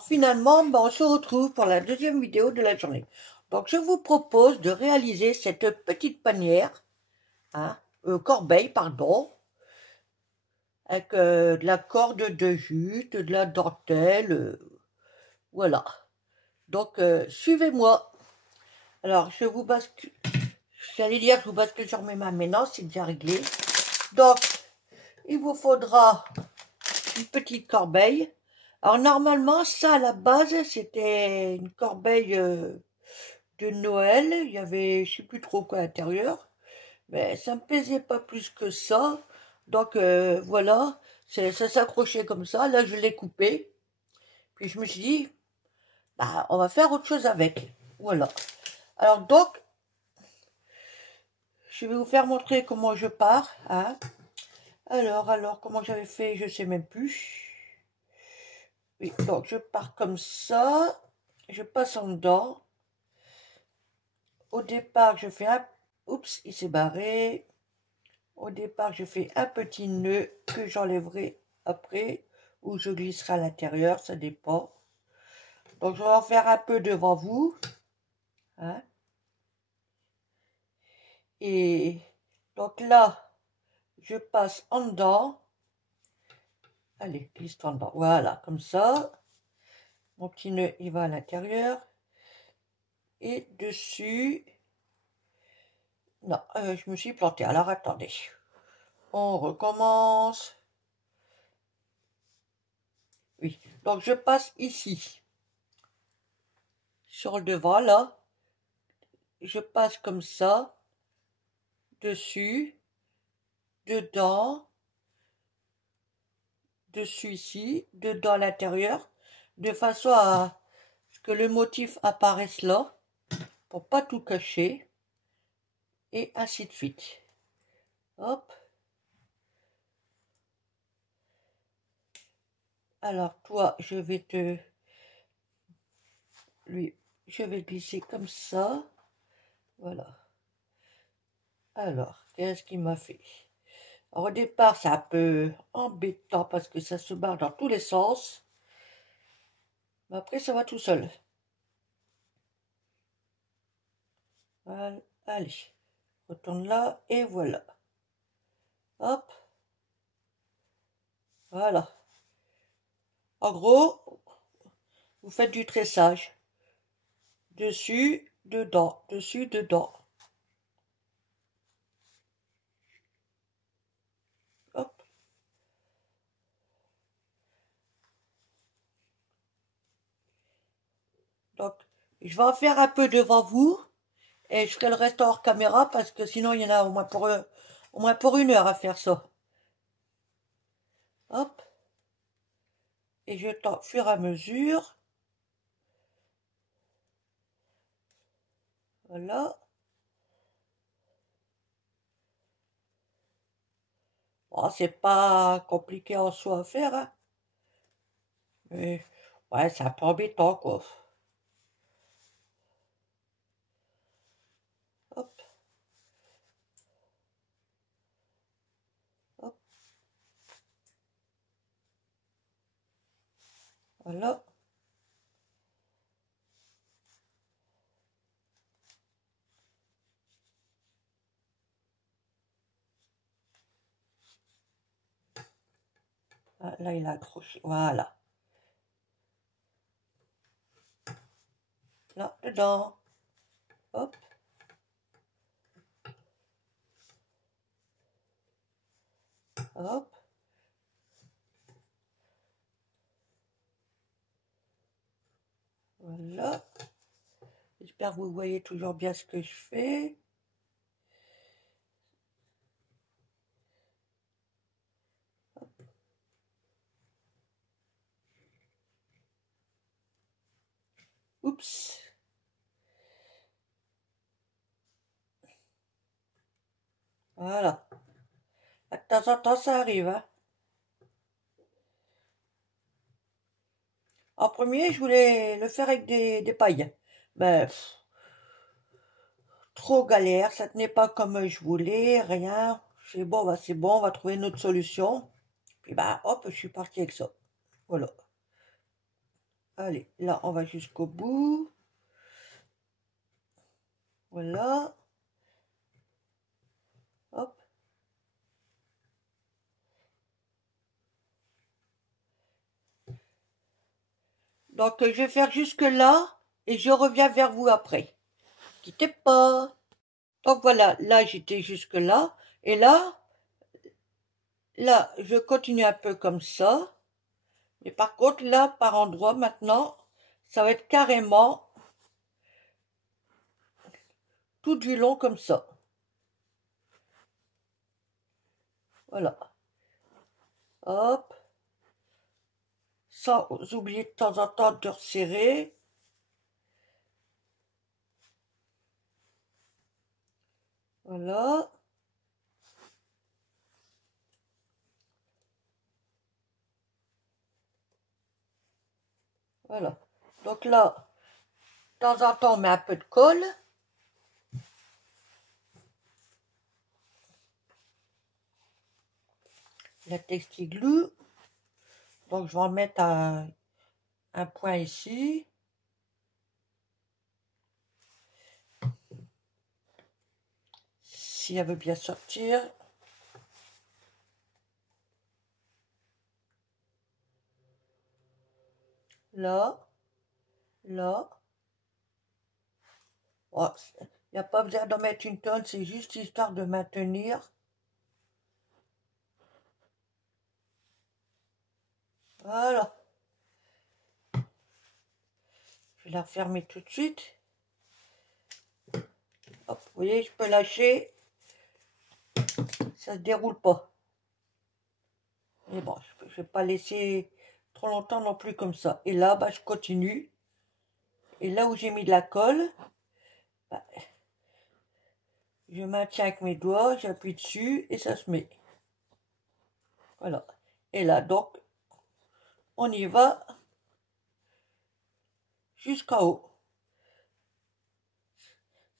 Alors finalement, on se retrouve pour la deuxième vidéo de la journée. Donc je vous propose de réaliser cette petite panière, corbeille, pardon, avec de la corde de jute, de la dentelle, voilà. Donc suivez-moi. Alors je vous bascule, j'allais dire je vous bascule sur mes mains, mais non, c'est déjà réglé. Donc il vous faudra une petite corbeille. Alors normalement, ça à la base, c'était une corbeille de Noël. Il y avait, je sais plus trop quoi à l'intérieur, mais ça me pesait pas plus que ça. Donc voilà, ça s'accrochait comme ça. Là, je l'ai coupé. Puis je me suis dit, bah, on va faire autre chose avec. Voilà. Alors donc, je vais vous faire montrer comment je pars. Alors, comment j'avais fait, je sais même plus. Oui, donc je pars comme ça, je passe en dedans. Au départ, je fais un... Oups, il s'est barré. Au départ, je fais un petit nœud que j'enlèverai après, ou je glisserai à l'intérieur, ça dépend. Donc je vais en faire un peu devant vous. Et donc là, je passe en dedans. Allez, glisse-toi en dedans. Voilà, comme ça. Mon petit nœud, il va à l'intérieur. Et dessus... Non, je me suis plantée. Alors, attendez. On recommence. Oui, donc je passe ici. Sur le devant, là. Je passe comme ça. Dessus. Dedans. Dessus ici. Dedans à l'intérieur. De façon à ce que le motif apparaisse là. Pour pas tout cacher. Et ainsi de suite. Hop. Alors toi, je vais glisser comme ça. Voilà. Alors, qu'est-ce qu'il m'a fait? Alors, au départ, c'est un peu embêtant parce que ça se barre dans tous les sens. Mais après, ça va tout seul. Voilà. Allez, retourne là et voilà. Hop. Voilà. En gros, vous faites du tressage. Dessus, dedans, dessus, dedans. Hop. Donc, je vais en faire un peu devant vous. Et je ferai le reste hors caméra parce que sinon il y en a au moins pour une heure à faire ça. Hop. Et je tends au fur et à mesure. Voilà. Bon, c'est pas compliqué en soi à faire, hein. Mais ouais, c'est un peu embêtant, quoi. Hop. Hop. Voilà. Ah, là, il a accroché. Voilà. Là, dedans. Hop. Hop. Voilà. J'espère que vous voyez toujours bien ce que je fais. Oups. Voilà. De temps en temps, ça arrive, hein. En premier, je voulais le faire avec des pailles. Mais trop galère, ça tenait pas comme je voulais, rien. C'est bon, bah, c'est bon, on va trouver une autre solution. Puis bah hop, je suis partie avec ça. Voilà. Allez, là, on va jusqu'au bout. Voilà. Hop. Donc, je vais faire jusque là et je reviens vers vous après. Quittez pas. Donc voilà, là, j'étais jusque là. Et là, je continue un peu comme ça. Mais par contre, là, par endroit, maintenant, ça va être carrément tout du long comme ça. Voilà. Hop. Sans oublier de temps en temps de resserrer. Voilà. Voilà. Donc là, de temps en temps, on met un peu de colle. La textiglue. Donc je vais en mettre un point ici. Si elle veut bien sortir. Là. Là. Oh, il n'y a pas besoin d'en mettre une tonne, c'est juste histoire de maintenir. Voilà. Je vais la refermer tout de suite. Hop, vous voyez, je peux lâcher. Ça ne se déroule pas. Mais bon, je ne vais pas laisser trop longtemps non plus comme ça. Et là, bah, je continue. Et là où j'ai mis de la colle, bah, je maintiens avec mes doigts, j'appuie dessus et ça se met. Voilà. Et là, donc, on y va jusqu'en haut.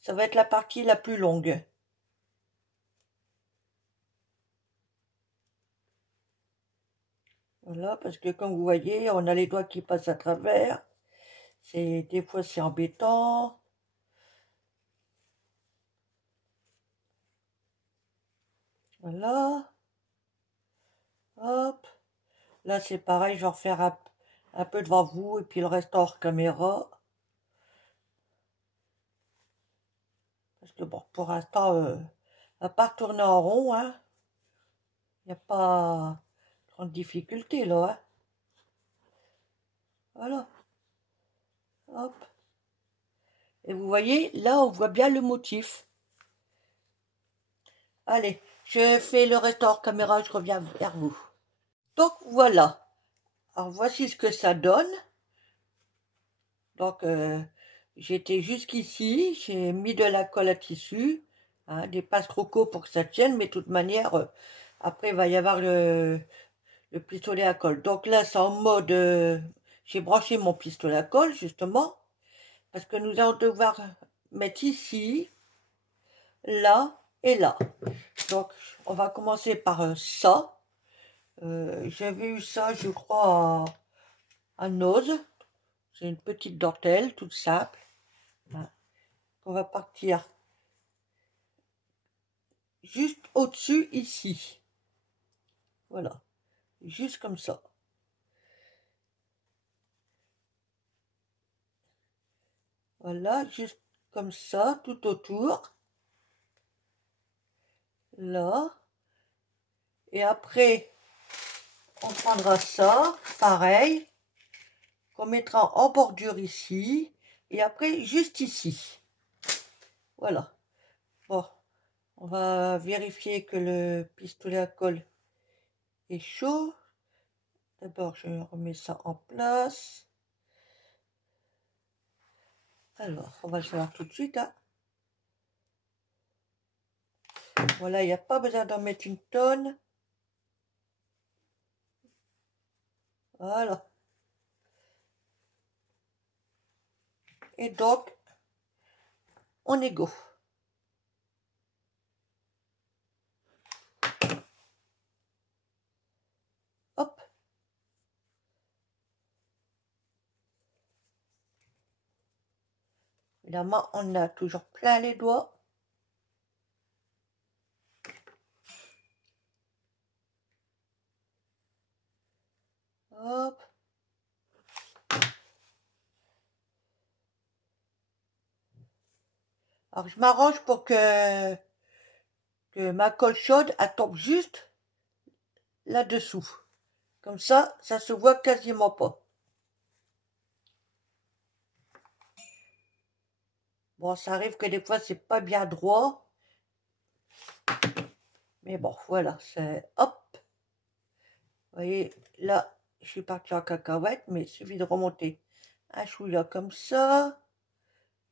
Ça va être la partie la plus longue. Voilà, parce que comme vous voyez, on a les doigts qui passent à travers. Des fois, c'est embêtant. Voilà. Hop. Là, c'est pareil, je vais refaire un peu devant vous et puis le reste hors caméra. Parce que bon, pour l'instant, à part tourner en rond, hein, il n'y a pas grande difficulté là. Hein. Voilà. Hop. Et vous voyez, là, on voit bien le motif. Allez, je fais le reste hors caméra, je reviens vers vous. Donc voilà. Alors voici ce que ça donne. Donc j'étais jusqu'ici, j'ai mis de la colle à tissu, hein, des passetrocos pour que ça tienne, mais de toute manière, après il va y avoir le pistolet à colle. Donc là c'est en mode, j'ai branché mon pistolet à colle justement, parce que nous allons devoir mettre ici, là et là. Donc on va commencer par ça. J'avais eu ça, je crois, à Noz. C'est une petite dentelle toute simple. Hein. On va partir juste au-dessus ici. Voilà. Juste comme ça. Voilà, juste comme ça, tout autour. Là. Et après, on prendra ça, pareil, qu'on mettra en bordure ici. Et après, juste ici. Voilà. Bon, on va vérifier que le pistolet à colle est chaud. D'abord, je remets ça en place. Alors, on va le faire tout de suite. Hein. Voilà, il n'y a pas besoin d'en mettre une tonne. Voilà. Et donc, on est go. Hop. Évidemment, on a toujours plein les doigts. Hop. Alors, je m'arrange pour que ma colle chaude, elle tombe juste là-dessous. Comme ça se voit quasiment pas. Bon, ça arrive que des fois, c'est pas bien droit. Mais bon, voilà, c'est... Hop. Vous voyez, là, je suis partie en cacahuète, mais il suffit de remonter un chouïa comme ça.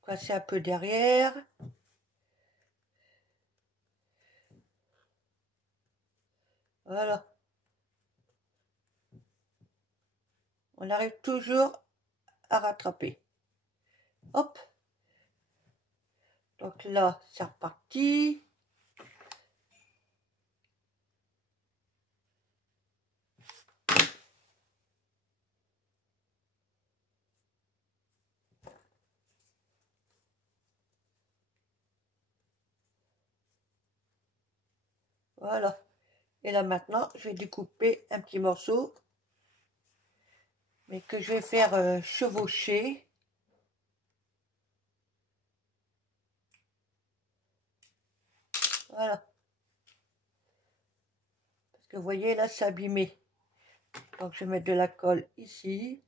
Passer un peu derrière. Voilà. On arrive toujours à rattraper. Hop. Donc là, c'est reparti. Voilà. Et là maintenant, je vais découper un petit morceau, mais que je vais faire chevaucher. Voilà. Parce que vous voyez, là, c'est abîmé. Donc, je vais mettre de la colle ici.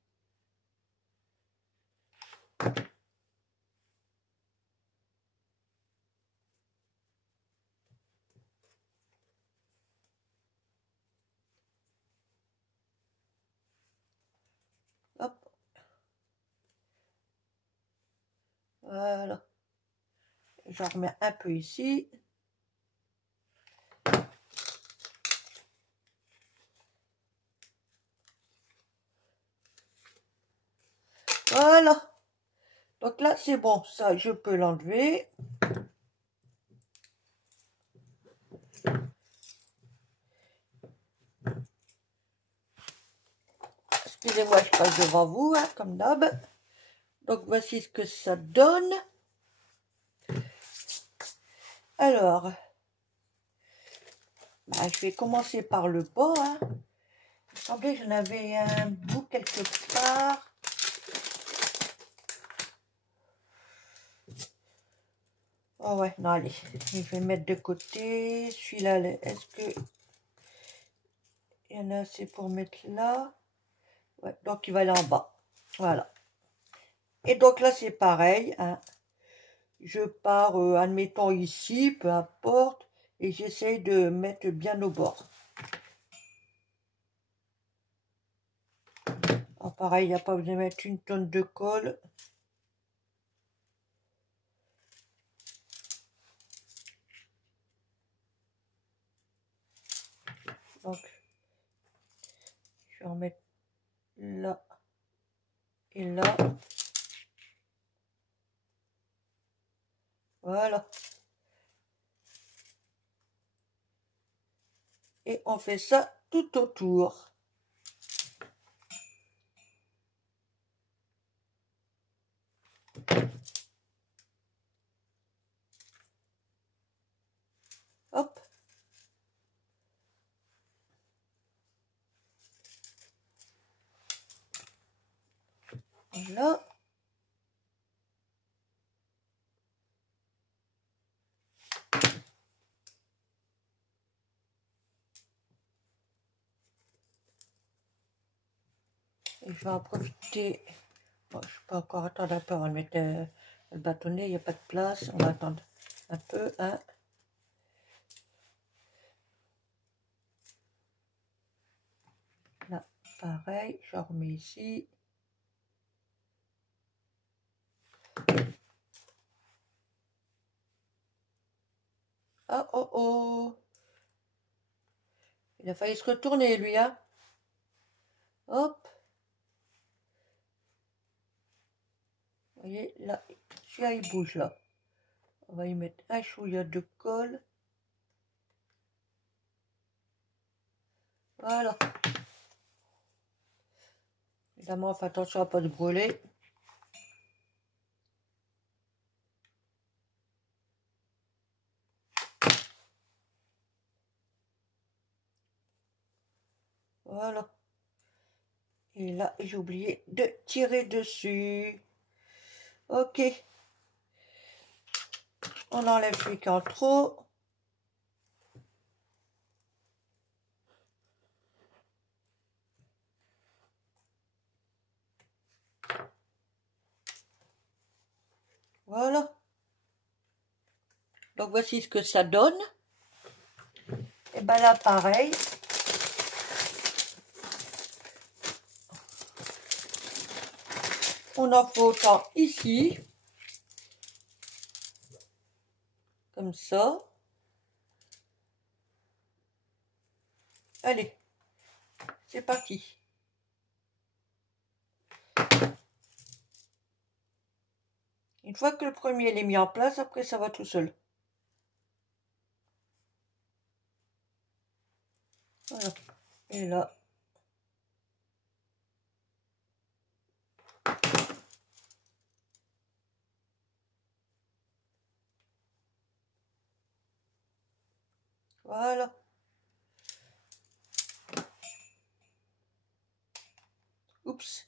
Hop. Voilà. J'en remets un peu ici. Voilà. Donc là, c'est bon. Ça, je peux l'enlever. Excusez-moi, je passe devant vous, hein, comme d'hab. Donc, voici ce que ça donne. Alors, bah, je vais commencer par le bas. Hein. Il me semblait que j'en avais un bout quelque part. Oh ouais, non, allez, je vais mettre de côté. Celui-là, est-ce que il y en a assez pour mettre là? Ouais, donc il va aller en bas. Voilà. Et donc là, c'est pareil. Hein. Je pars, admettons ici, peu importe, et j'essaye de mettre bien au bord. Alors pareil, il n'y a pas besoin de mettre une tonne de colle. Donc, je vais en mettre là et là. Voilà. Et on fait ça tout autour. Hop. Voilà. Et je vais en profiter. Bon, je peux encore attendre un peu avant de mettre le bâtonnet. Il n'y a pas de place. On va attendre un peu. Hein. Là, pareil. Je remets ici. Ah, oh, oh. Il a failli se retourner, lui, hein. Hop. Vous voyez, là, celui-là, il bouge, là. On va y mettre un chouïa de colle. Voilà. Évidemment, on fait attention à ne pas se brûler. Voilà. Et là, j'ai oublié de tirer dessus. Ok. On enlève celui qui est en trop. Voilà. Donc voici ce que ça donne. Et ben là, pareil. On en fait autant ici. Comme ça. Allez. C'est parti. Une fois que le premier est mis en place, après ça va tout seul. Voilà. Et là. Voilà. Oups.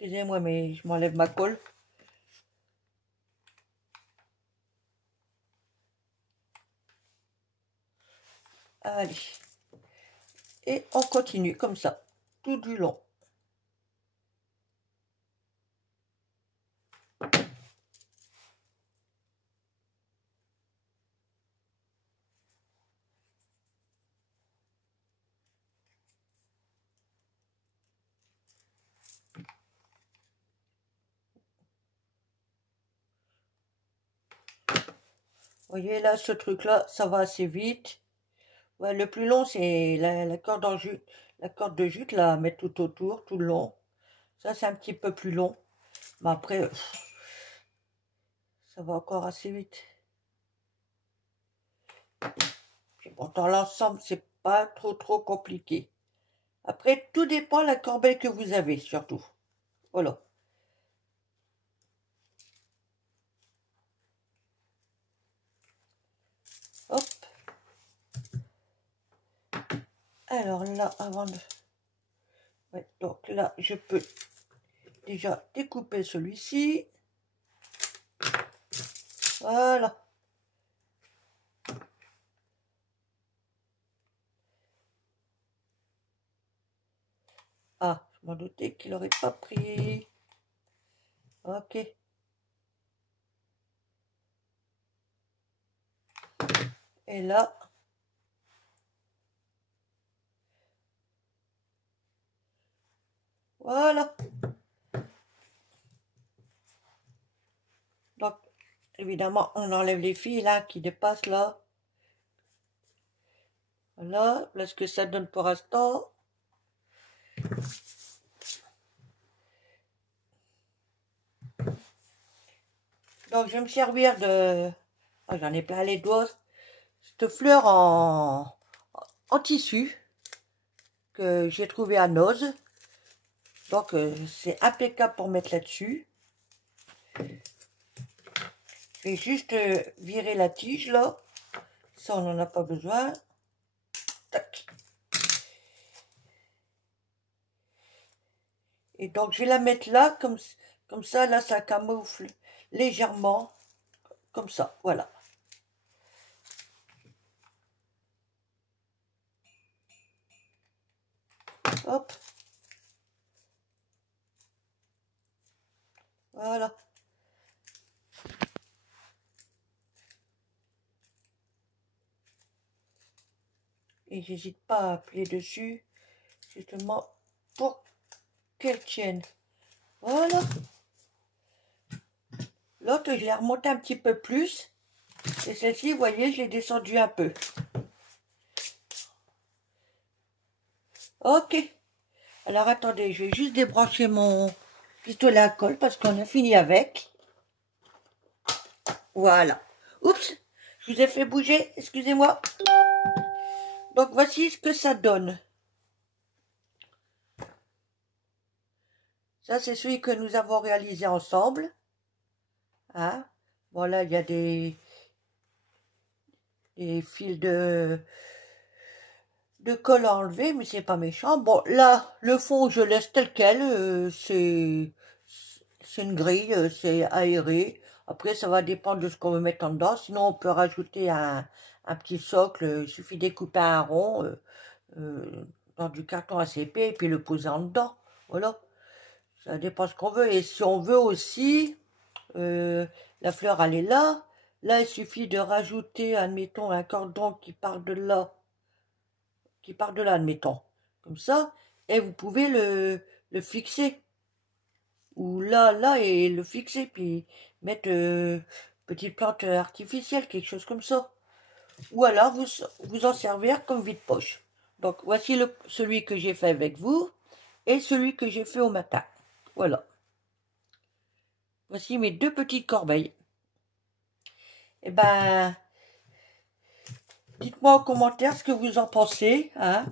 Excusez-moi, mais je m'enlève ma colle. Allez. Et on continue comme ça, tout du long. Vous voyez là, ce truc-là, ça va assez vite. Ouais, le plus long, c'est la corde en jute, la corde de jute, là, à mettre tout autour, tout le long. Ça, c'est un petit peu plus long. Mais après, ça va encore assez vite. Puis bon, dans l'ensemble, c'est pas trop compliqué. Après, tout dépend de la corbeille que vous avez, surtout. Voilà. Hop. Alors là, avant de... Ouais, donc là, je peux déjà découper celui-ci. Voilà. Ah, je m'en doutais qu'il n'aurait pas pris. Ok. Et là. Voilà. Donc, évidemment, on enlève les fils là qui dépassent là. Voilà. Voilà ce que ça donne pour l'instant. Donc, je vais me servir de... Oh, j'en ai plein les doigts. Cette fleur en tissu que j'ai trouvé à Noz. Donc, c'est impeccable pour mettre là-dessus. Je vais juste virer la tige là. Ça, on n'en a pas besoin. Tac. Et donc, je vais la mettre là, comme ça, là, ça camoufle légèrement. Comme ça, voilà. Hop. Voilà. Et j'hésite pas à appuyer dessus, justement, pour qu'elle tienne. Voilà. L'autre, je l'ai remonté un petit peu plus. Et celle-ci, vous voyez, je l'ai descendue un peu. Ok. Alors, attendez, je vais juste débrancher mon pistolet à colle parce qu'on a fini avec. Voilà. Oups, je vous ai fait bouger, excusez-moi. Donc, voici ce que ça donne. Ça, c'est celui que nous avons réalisé ensemble. Hein? Voilà, il y a des fils de colle à enlever, mais c'est pas méchant. Bon, là, le fond, je laisse tel quel. C'est une grille, c'est aéré. Après, ça va dépendre de ce qu'on veut mettre en dedans. Sinon, on peut rajouter un petit socle. Il suffit de découper un rond dans du carton assez épais et puis le poser en dedans. Voilà. Ça dépend ce qu'on veut. Et si on veut aussi, la fleur, elle est là. Là, il suffit de rajouter, admettons, un cordon qui part de là. Admettons. Comme ça. Et vous pouvez le fixer. Ou là, et le fixer. Puis mettre petite plante artificielle, quelque chose comme ça. Ou alors, vous en servir comme vide-poche. Donc, voici celui que j'ai fait avec vous. Et celui que j'ai fait au matin. Voilà. Voici mes deux petites corbeilles. Eh ben, dites-moi en commentaire ce que vous en pensez, hein.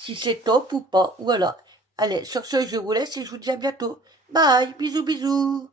Si c'est top ou pas, voilà. Allez, sur ce, je vous laisse et je vous dis à bientôt. Bye, bisous, bisous.